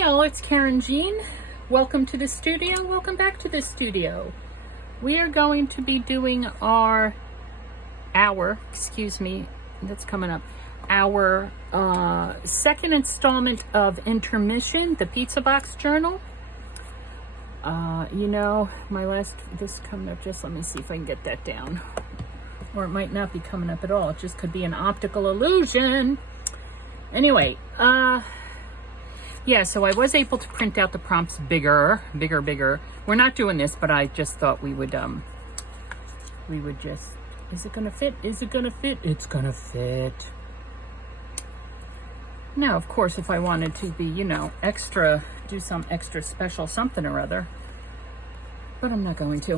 Hi all, it's Karynjean. Welcome to the studio. Welcome back to the studio. We are going to be doing our second installment of Intermission, the Pizza Box Journal. This coming up, just let me see if I can get that down. Or it might not be coming up at all. It just could be an optical illusion. Anyway, yeah, so I was able to print out the prompts bigger. We're not doing this, but I just thought we would just, is it gonna fit? Is it gonna fit? It's gonna fit. Now, of course, if I wanted to be, extra, do some extra special something or other, but I'm not going to,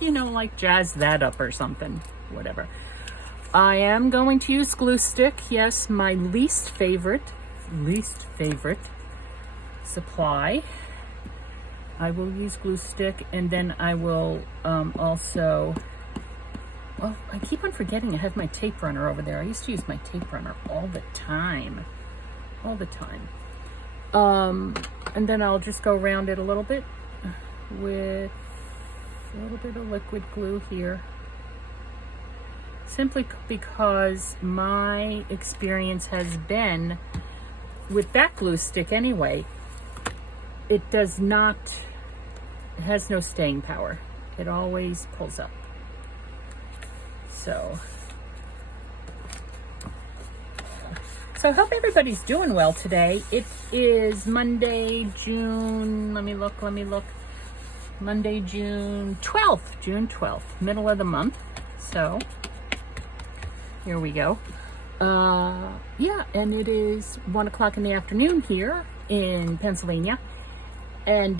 like jazz that up or something, whatever. I am going to use glue stick. Yes, my least favorite supply. I will use glue stick, and then I will also, well, I keep on forgetting I have my tape runner over there. I used to use my tape runner all the time. And then I'll just go around it a little bit with a little bit of liquid glue here. Simply because my experience has been with that glue stick anyway, it has no staying power. It always pulls up. So I hope everybody's doing well today. It is Monday, June, let me look. Monday, June 12th, middle of the month. So here we go. Yeah, and it is 1 o'clock in the afternoon here in Pennsylvania. And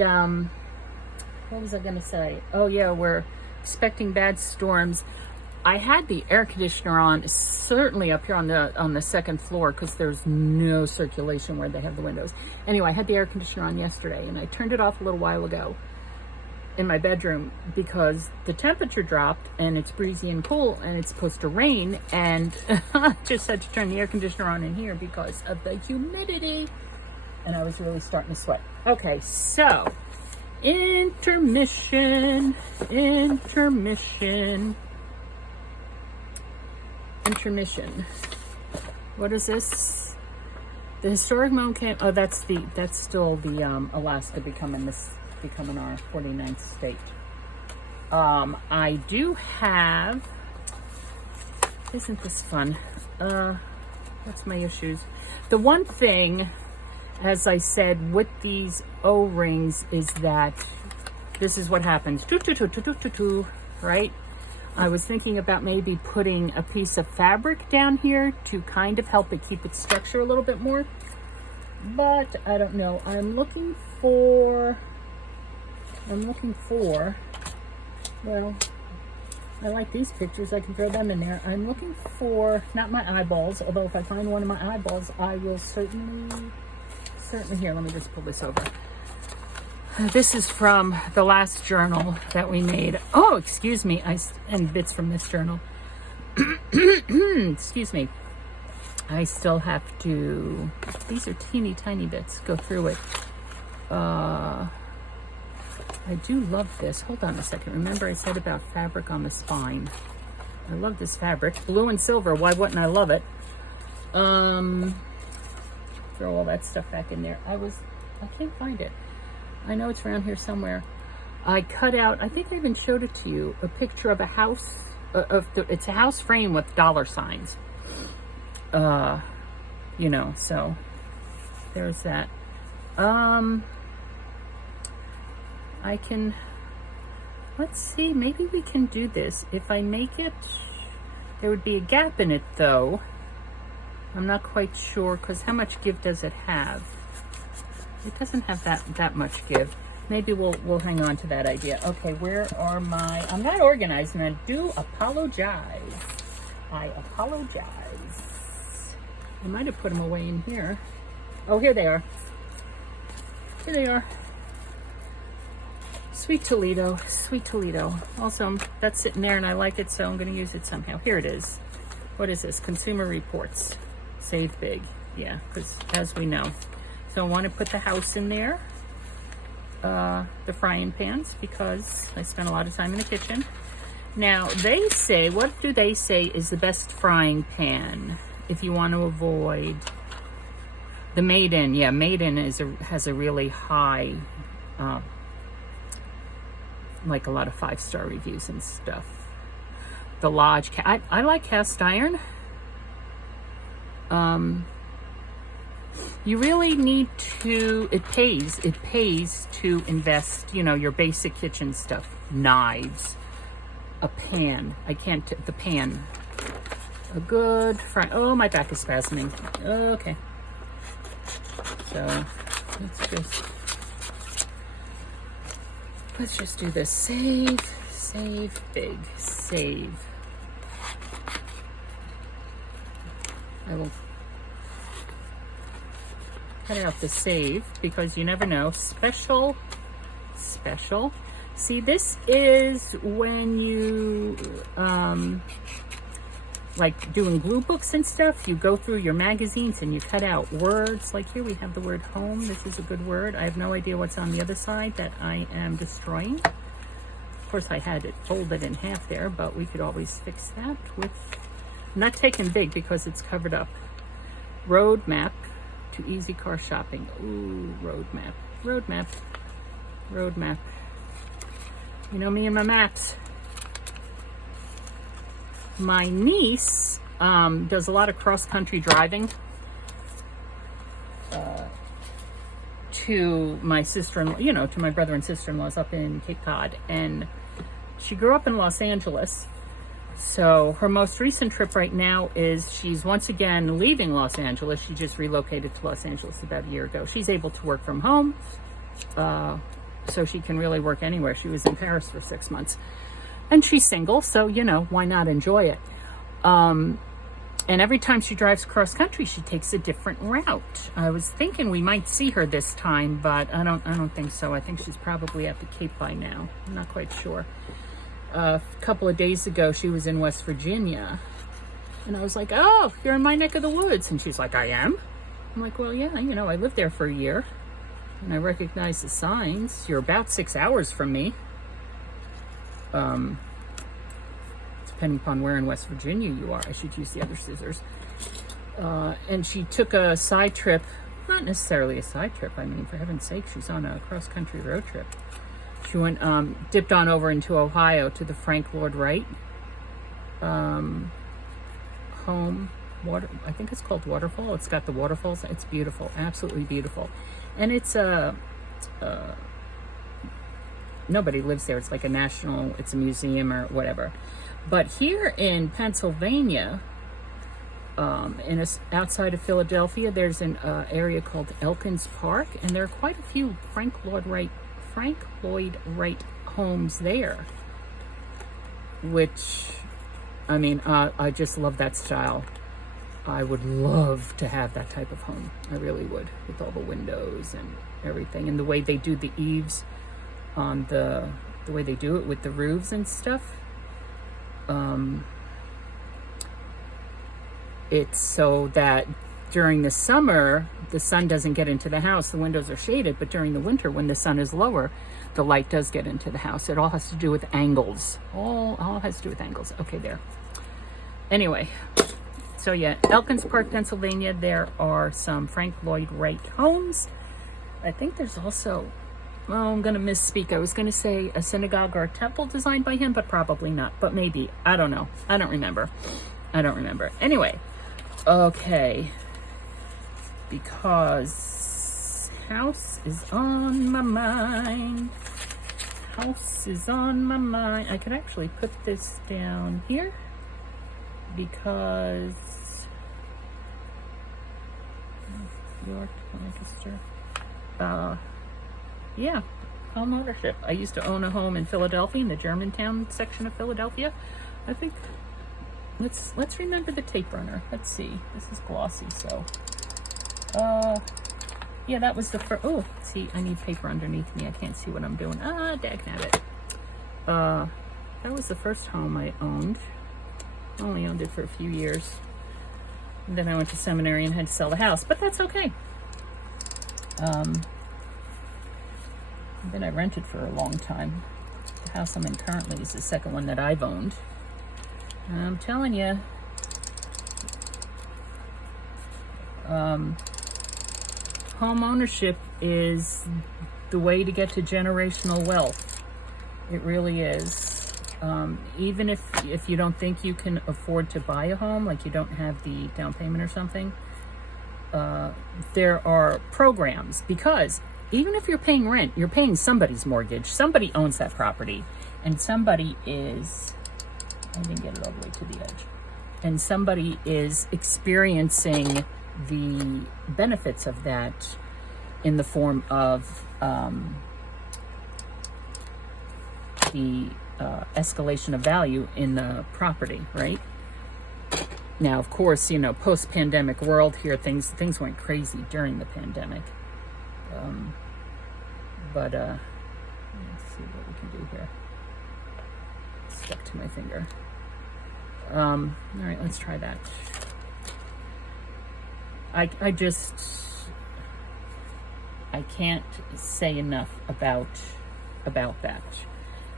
what was I gonna say? Oh yeah, we're expecting bad storms. I had the air conditioner on, certainly up here on the second floor, because there's no circulation where they have the windows. Anyway, I had the air conditioner on yesterday, and I turned it off a little while ago in my bedroom because the temperature dropped and it's breezy and cool and it's supposed to rain, and I just had to turn the air conditioner on in here because of the humidity, and I was really starting to sweat. Okay, so intermission. What is this? The historic moment came, oh, that's still the Alaska becoming our 49th state. I do have, isn't this fun? What's my issues? The one thing, as I said, with these O-rings is that this is what happens. Right? I was thinking about maybe putting a piece of fabric down here to kind of help it keep its structure a little bit more. But I don't know. I'm looking for, well, I like these pictures. I can throw them in there. I'm looking for, not my eyeballs, although if I find one of my eyeballs, I will certainly, here, let me just pull this over. This is from the last journal that we made. Oh, excuse me. And bits from this journal. Excuse me. I still have to, these are teeny tiny bits, go through it. I do love this. Hold on a second. Remember I said about fabric on the spine. I love this fabric. Blue and silver. Why wouldn't I love it? Throw all that stuff back in there. I can't find it. I know it's around here somewhere. I cut out, I think I even showed it to you, a picture of a house, it's a house frame with dollar signs. So there's that. I can, let's see, maybe we can do this. If I make it, there would be a gap in it though. I'm not quite sure, because how much give does it have? It doesn't have that much give. Maybe we'll hang on to that idea. Okay, where are my, I'm not organized, and I do apologize. I might have put them away in here. Oh, here they are. Sweet Toledo. Also, that's sitting there and I like it, so I'm going to use it somehow. Here it is. What is this? Consumer Reports. Save big. Yeah, because as we know, So I want to put the house in there, the frying pans, because I spend a lot of time in the kitchen. Now, they say, what do they say is the best frying pan if you want to avoid the Made-In? Yeah, Made-In has a really high, like a lot of 5-star reviews and stuff. The Lodge, I like cast iron. You really need to, it pays to invest, you know, your basic kitchen stuff, knives, a pan. The pan. A good fry. Oh, my back is spasming. Okay. So, let's just do this. Save, big, save. I will cut out the save because you never know. Special. See, this is when you, like doing glue books and stuff, you go through your magazines and you cut out words. Like here we have the word home. This is a good word. I have no idea what's on the other side that I am destroying. Of course, I had it folded in half there, but we could always fix that with, I'm not taking big because it's covered up. Road map to easy car shopping. Ooh, road map. You know me and my maps. My niece does a lot of cross-country driving to my sister-in-law, you know, to my brother and sister-in-laws up in Cape Cod. And she grew up in Los Angeles. So her most recent trip right now is she's once again leaving Los Angeles. She just relocated to Los Angeles about a year ago. She's able to work from home, so she can really work anywhere. She was in Paris for 6 months. And she's single, so, you know, why not enjoy it? And every time she drives cross country, she takes a different route. I was thinking we might see her this time, but I don't think so. I think she's probably at the Cape by now. I'm not quite sure. A couple of days ago, she was in West Virginia, and I was like, "Oh, you're in my neck of the woods," and she's like, "I am." I'm like, "Well, yeah, you know, I lived there for a year, and I recognize the signs. You're about 6 hours from me." Depending upon where in West Virginia you are. I should use the other scissors. And she took a side trip, not necessarily a side trip. I mean, for heaven's sake, she's on a cross-country road trip. She went, dipped on over into Ohio to the Frank Lloyd Wright home water. I think it's called Waterfall. It's got the waterfalls. It's beautiful, absolutely beautiful. And it's nobody lives there. It's like it's a museum or whatever. But here in Pennsylvania, outside of Philadelphia, there's an area called Elkins Park, and there are quite a few Frank Lloyd Wright homes there. Which, I mean, I just love that style. I would love to have that type of home. I really would, with all the windows and everything, and the way they do the eaves on the way they do it with the roofs and stuff. It's so that during the summer, the sun doesn't get into the house. The windows are shaded, but during the winter, when the sun is lower, the light does get into the house. It all has to do with angles. All has to do with angles. Okay, there. Anyway, so yeah, Elkins Park, Pennsylvania, there are some Frank Lloyd Wright homes. I think there's also, well, I'm going to misspeak. I was going to say a synagogue or a temple designed by him, but probably not. But maybe. I don't know. I don't remember. Anyway, okay. Because house is on my mind. I could actually put this down here because York, Lancaster. Yeah, home ownership. I used to own a home in Philadelphia, in the Germantown section of Philadelphia. I think, let's remember the tape runner. Let's see, this is glossy, so, yeah, that was the first, oh, see, I need paper underneath me. I can't see what I'm doing. Dagnabbit. That was the first home I owned. I only owned it for a few years. And then I went to seminary and had to sell the house, but that's okay. Then I rented for a long time. The house I'm in currently is the second one that I've owned. I'm telling you, home ownership is the way to get to generational wealth. It really is. Even if you don't think you can afford to buy a home, like you don't have the down payment or something, there are programs, because even if you're paying rent, you're paying somebody's mortgage. Somebody owns that property, and somebody is, I didn't get it all the way to the edge, and somebody is experiencing the benefits of that in the form of the escalation of value in the property, right? Now, of course, you know, post-pandemic world here, things went crazy during the pandemic. Let's see what we can do here. Stuck to my finger. All right, let's try that. I can't say enough about that.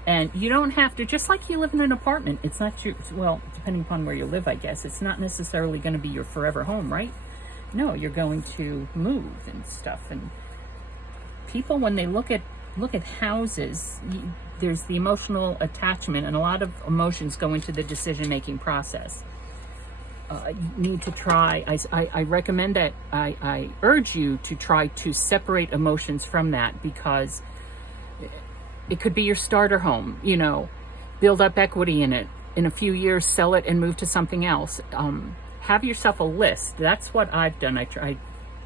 And you don't have to, just like you live in an apartment, it's not your, well, depending upon where you live, I guess, it's not necessarily going to be your forever home, right? No, you're going to move and stuff. And people, when they look at houses, there's the emotional attachment, and a lot of emotions go into the decision-making process. You need to try, I recommend that, I urge you to try to separate emotions from that, because it could be your starter home, you know, build up equity in it. In a few years, sell it and move to something else. Have yourself a list. That's what I've done. I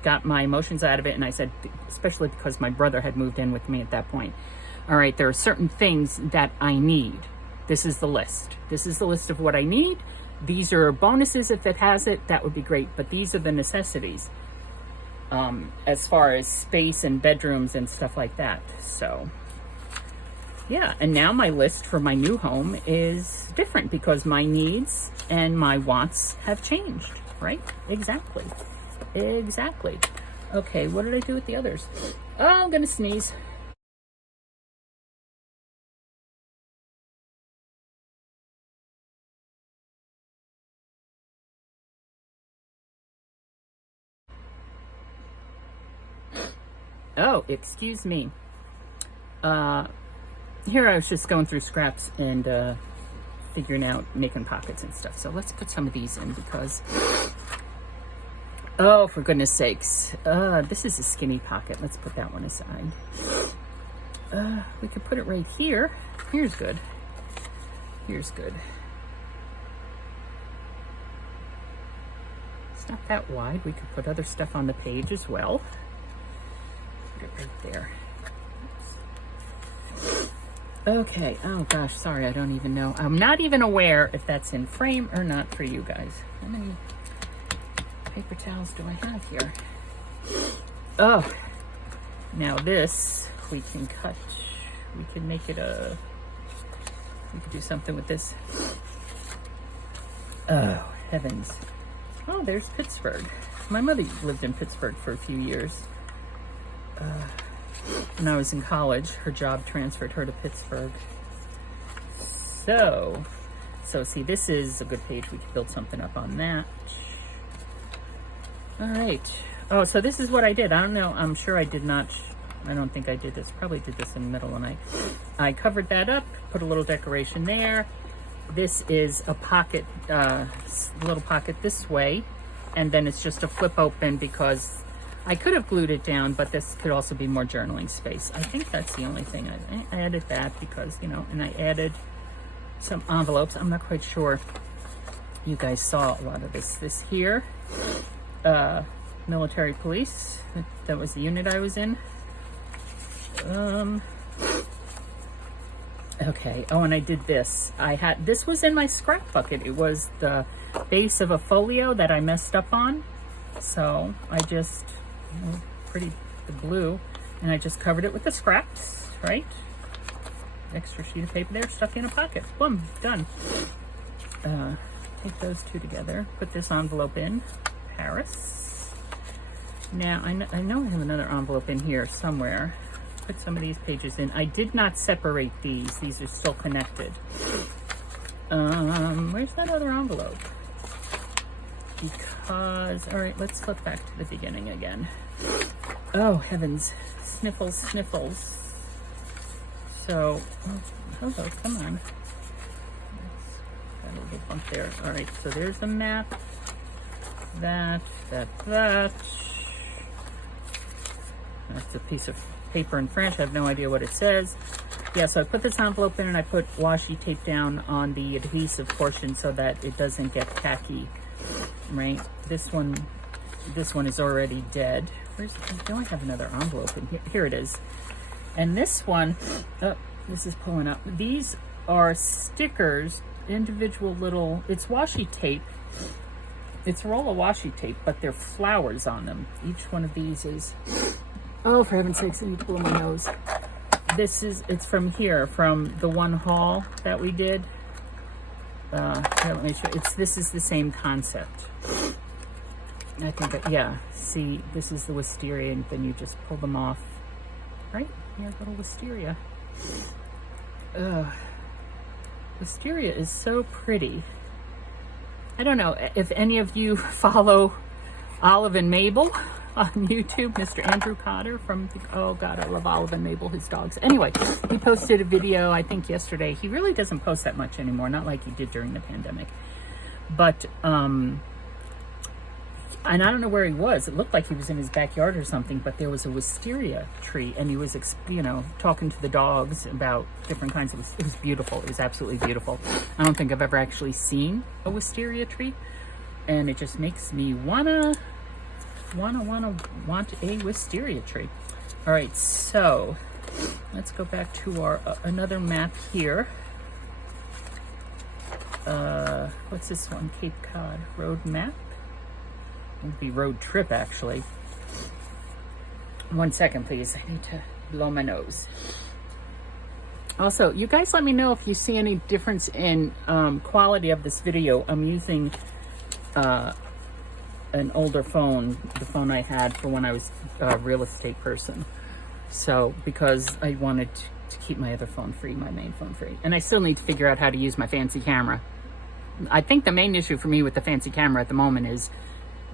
got my emotions out of it, and I said, especially because my brother had moved in with me at that point. All right, there are certain things that I need. This is the list. This is the list of what I need. These are bonuses. If it has it, that would be great. But these are the necessities, as far as space and bedrooms and stuff like that. So, yeah. And now my list for my new home is different, because my needs and my wants have changed, right? Exactly. Okay, what did I do with the others? Oh, I'm going to sneeze. Oh, excuse me. Here I was just going through scraps and figuring out making pockets and stuff. So let's put some of these in, because, oh, for goodness sakes. This is a skinny pocket. Let's put that one aside. We could put it right here. Here's good. It's not that wide. We could put other stuff on the page as well. Put it right there. Okay, oh gosh, sorry, I don't even know. I'm not even aware if that's in frame or not for you guys. How many paper towels do I have here? Oh, now this, we can cut, we can make it a, we could do something with this. Oh, heavens. Oh, there's Pittsburgh. My mother lived in Pittsburgh for a few years. When I was in college, her job transferred her to Pittsburgh. So see, this is a good page. We could build something up on that. All right. Oh, so this is what I did. I don't know. I'm sure I did not. I don't think I did this. Probably did this in the middle, and I covered that up, put a little decoration there. This is a pocket, little pocket this way, and then it's just a flip open, because I could have glued it down, but this could also be more journaling space. I think that's the only thing. I added that because, you know, and I added some envelopes. I'm not quite sure you guys saw a lot of this. This here, military police. That was the unit I was in. Okay, oh, and I did this. This was in my scrap bucket. It was the base of a folio that I messed up on. So I just, the glue, and I just covered it with the scraps, right? Extra sheet of paper there, stuck in a pocket. Boom, done. Take those two together, put this envelope in, Paris. Now, I know I have another envelope in here somewhere. Put some of these pages in. I did not separate these. These are still connected. Where's that other envelope? Because, all right, let's flip back to the beginning again. Oh, heavens. Sniffles, sniffles. So, hello, come on. Got a little bump there. All right, so there's the map. That. That's a piece of paper in French. I have no idea what it says. Yeah, so I put this envelope in and I put washi tape down on the adhesive portion so that it doesn't get tacky, right? This one is already dead. I don't have another envelope in here. Here it is. And this one, oh, this is pulling up. These are stickers, individual little, it's washi tape. It's a roll of washi tape, but they're flowers on them. Each one of these is, oh, for heaven's sakes, I need to blow my nose. It's from here, from the one haul that we did. Here, let me show you. This is the same concept. I think, yeah, see, this is the wisteria, and then you just pull them off. Right? Here's little wisteria. Wisteria is so pretty. I don't know if any of you follow Olive and Mabel on YouTube, Mr. Andrew Cotter from, oh God, I love Olive and Mabel, his dogs. Anyway, he posted a video, I think yesterday. He really doesn't post that much anymore, not like he did during the pandemic. But, and I don't know where he was. It looked like he was in his backyard or something, but there was a wisteria tree, and he was, talking to the dogs about different kinds of, it was beautiful. It was absolutely beautiful. I don't think I've ever actually seen a wisteria tree, and it just makes me want a wisteria tree. All right, so let's go back to our another map here. What's this one? Cape Cod road map. It would be road trip, actually. 1 second, please. I need to blow my nose. Also, you guys let me know if you see any difference in quality of this video. I'm using an older phone, the phone I had for when I was a real estate person. So, because I wanted to keep my other phone free, my main phone free. And I still need to figure out how to use my fancy camera. I think the main issue for me with the fancy camera at the moment is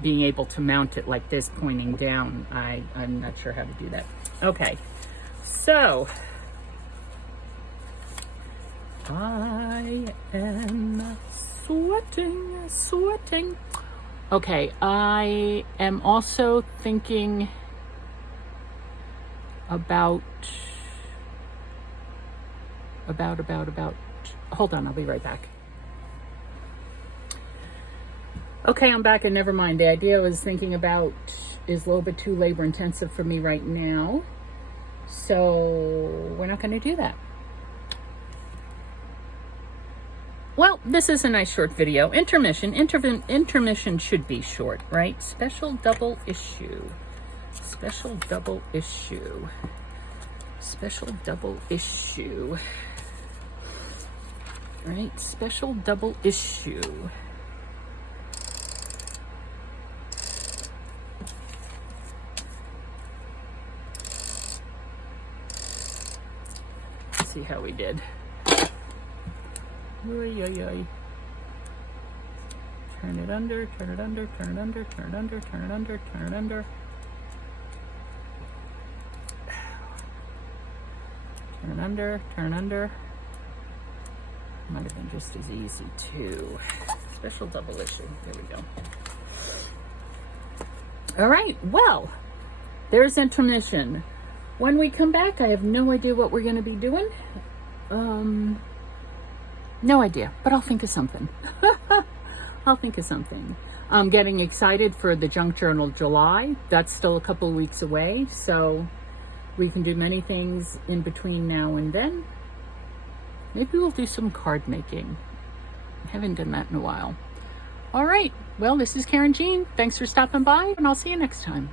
being able to mount it like this, pointing down. I'm not sure how to do that. Okay, so I am sweating. Okay, I am also thinking about, hold on, I'll be right back. Okay, I'm back, and never mind. The idea I was thinking about is a little bit too labor intensive for me right now. So we're not going to do that. Well, this is a nice short video. Intermission. Intermission should be short, right? Special double issue. Special double issue. Special double issue. Right? Special double issue. See how we did. Oy, oy, oy. Turn it under, turn it under, turn it under, turn it under, turn it under, turn it under. Turn it under, turn it under. Might have been just as easy too. Special double issue. There we go. All right, well, there's intermission. When we come back, I have no idea what we're going to be doing. No idea, but I'll think of something. I'll think of something. I'm getting excited for the Junk Journal July. That's still a couple of weeks away, so we can do many things in between now and then. Maybe we'll do some card making. I haven't done that in a while. All right, well, this is Karynjean. Thanks for stopping by, and I'll see you next time.